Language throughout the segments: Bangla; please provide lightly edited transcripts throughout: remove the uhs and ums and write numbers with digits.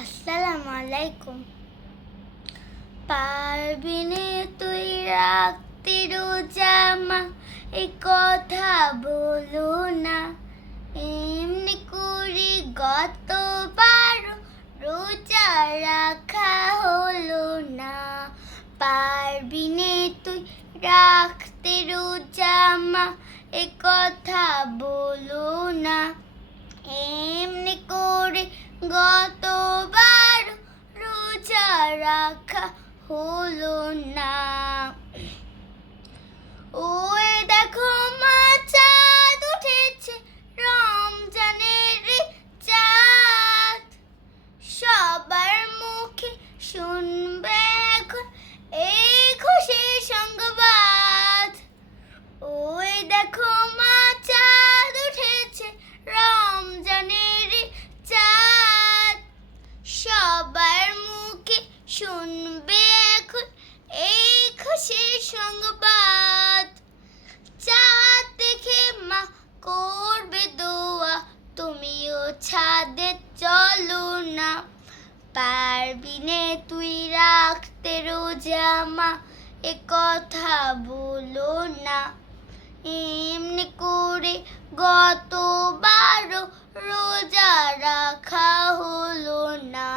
আসসালামু আলাইকুম। পারবি নে তুই রাখতে রোজা মা, এ কথা বলো না। এমনি করে গতবার রোজা রাখা হলো না। পারবি নে তুই রাখতে রোজা মা, এ কথা বলো না। এমনি করে গতবার রোজা রাখা হলো না। ওই দেখো মা, চাঁদ উঠেছে, রমজানের চাঁদ। সবার মুখে শুনবে এখন এই খুশির সংবাদ। ওই দেখো মা, চাঁদ উঠেছে, রমজানের চাঁদ। সবার মুখে শুনবে এখন এই খুশির সংবাদ। চাঁদ দেখে মা করবে দোয়া, তুমিও ছাদে চলো না। পারবি নে তুই রাখতে রোজা মা, এ কথা বলো না। এমনি করে গতবার রোজা রাখা হলো না।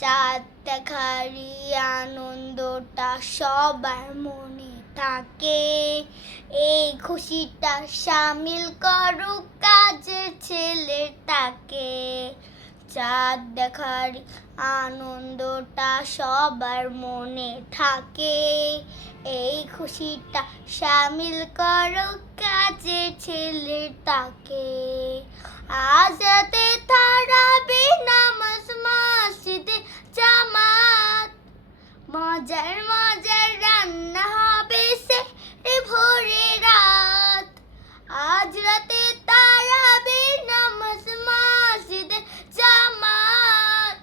চাঁদ দেখারই আনন্দটা সবার মনে থাকে, এই খুশিটা সামিল করুক কাজের ছেলেটাকে। চাঁদ দেখার আনন্দটা সবার মনে থাকে, এই খুশিটা সামিল করো কাজের ছেলেটাকে। আজ রাতে তারাবি নামাজ মসজিদে জামাত, মজার মজার রান্না হবে সে ভোরে রাত। আজ রাতে তারাবি নামাজ মসজিদে জামাত,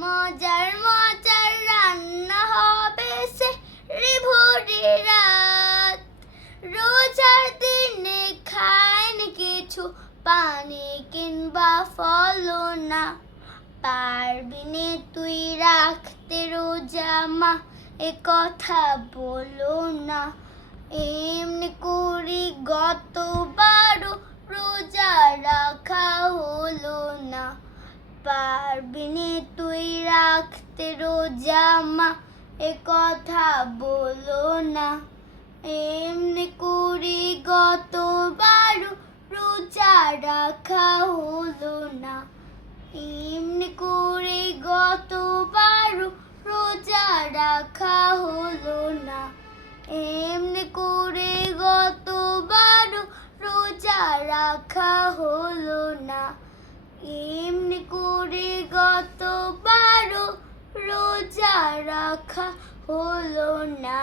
মজার মজার রান্না হবে সে ভোরে রাত। রোজার দিনে খায়নি কিছু, পানি কিংবা ফলও না। পারবি নে তুই রাখতে রোজা মা, এ কথা বলো না। এমনি করি গতবার রোজা রাখা হলো না। পারবি নে তুই রাখতে রোজা মা, এ কথা বলো না। এমনি করি গতবার রোজা রাখা হলো না। এমনি করে গতবার রোজা রাখা হলো না। এমনি করে গতবার রোজা রাখা হলো না। এমনি করে গতবার রোজা রাখা হলো না।